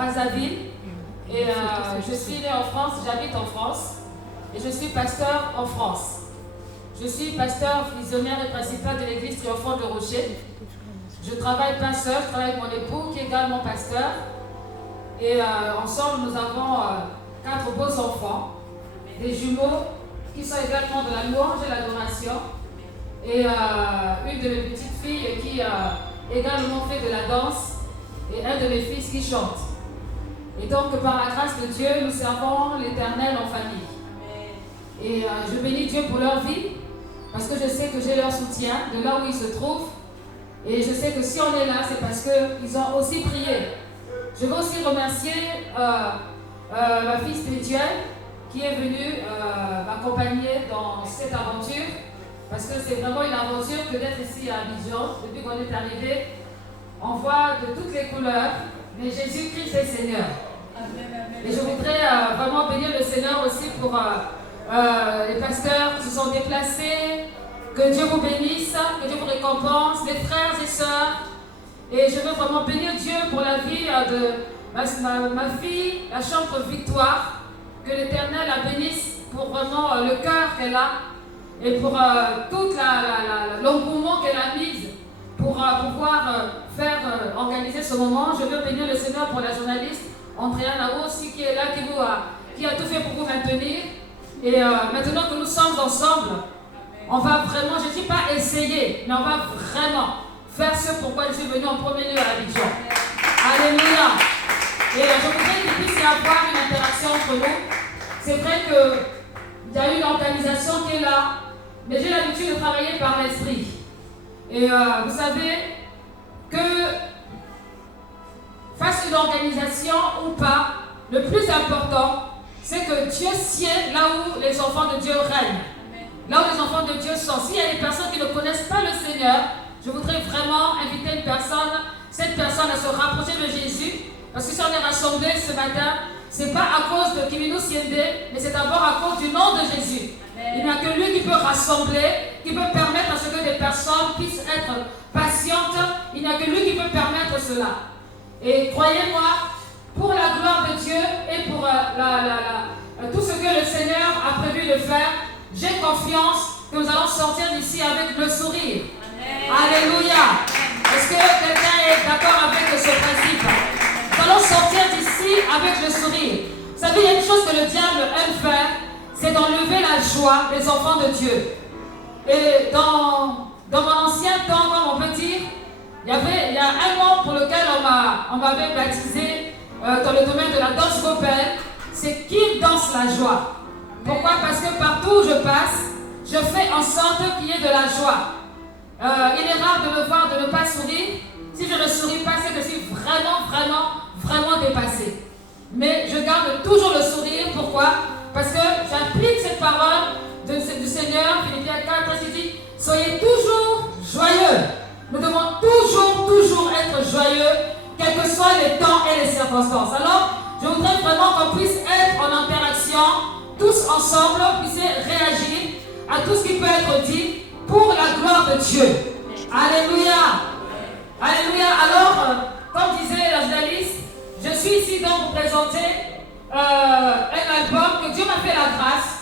Brazzaville. Et je suis née en France, j'habite en France. Et je suis pasteur en France. Je suis pasteur visionnaire et principal de l'église triomphante de Rocher. Je travaille pas seul, je travaille avec mon époux qui est également pasteur. Et ensemble, nous avons 4 beaux enfants, des jumeaux qui sont également de la louange et l'adoration. Et une de mes petites filles qui a également fait de la danse et un de mes fils qui chante. Et donc, par la grâce de Dieu, nous servons l'Éternel en famille. Et je bénis Dieu pour leur vie, parce que je sais que j'ai leur soutien de là où ils se trouvent. Et je sais que si on est là, c'est parce qu'ils ont aussi prié. Je veux aussi remercier ma fille spirituelle qui est venue m'accompagner dans cette aventure, parce que c'est vraiment une aventure que d'être ici à Abidjan. Depuis qu'on est arrivé, on voit de toutes les couleurs, mais Jésus-Christ est Seigneur. Et je voudrais vraiment bénir le Seigneur aussi pour les pasteurs qui se sont déplacés. Que Dieu vous bénisse, que Dieu vous récompense, les frères et sœurs. Et je veux vraiment bénir Dieu pour la vie de ma fille, la chantre Victoire. Que l'Éternel la bénisse pour vraiment le cœur qu'elle a et pour tout l'engouement qu'elle a mis pour pouvoir organiser ce moment. Je veux bénir le Seigneur pour la journaliste Andréa Nao aussi qui est là, qui a tout fait pour vous maintenir. Et maintenant que nous sommes ensemble, on va vraiment, je ne dis pas essayer, mais on va vraiment faire ce pourquoi je suis venue en premier lieu à Abidjan. Alléluia. Et je voudrais qu'il puisse y avoir une interaction entre nous. C'est vrai qu'il y a une organisation qui est là, mais j'ai l'habitude de travailler par l'esprit. Et vous savez que face à une organisation ou pas, le plus important, c'est que Dieu sied là où les enfants de Dieu règnent. Là où les enfants de Dieu sont. S'il y a des personnes qui ne connaissent pas le Seigneur, je voudrais vraiment inviter cette personne à se rapprocher de Jésus. Parce que si on est rassemblés ce matin, ce n'est pas à cause de Kimino Siende, mais c'est d'abord à cause du nom de Jésus. Il n'y a que lui qui peut rassembler, qui peut permettre à ce que des personnes puissent être patientes. Il n'y a que lui qui peut permettre cela. Et croyez-moi, pour la gloire de Dieu et pour tout ce que le Seigneur a prévu de faire, j'ai confiance que nous allons sortir d'ici avec le sourire. Amen. Alléluia. Est-ce que quelqu'un est d'accord avec ce principe? Nous allons sortir d'ici avec le sourire. Vous savez, il y a une chose que le diable aime faire, c'est d'enlever la joie des enfants de Dieu. Et dans mon ancien temps, comme on peut dire, il y a un nom pour lequel on m'avait baptisé dans le domaine de la danse gospel, c'est qui danse la joie. Pourquoi? Parce que partout où je passe, je fais en sorte qu'il y ait de la joie. Il est rare de me voir de ne pas sourire. Si je ne souris pas, c'est que je suis vraiment dépassée. Mais je garde toujours le sourire. Pourquoi? Parce que j'applique cette parole du Seigneur, Philippiens 4, qui dit « Soyez toujours joyeux ». Nous devons toujours être joyeux, quels que soient les temps et les circonstances. Alors, je voudrais vraiment qu'on puisse être en interaction, tous ensemble, puisser réagir à tout ce qui peut être dit pour la gloire de Dieu. Alléluia. Alléluia. Alors, comme disait la journaliste, je suis ici donc pour présenter un album que Dieu m'a fait la grâce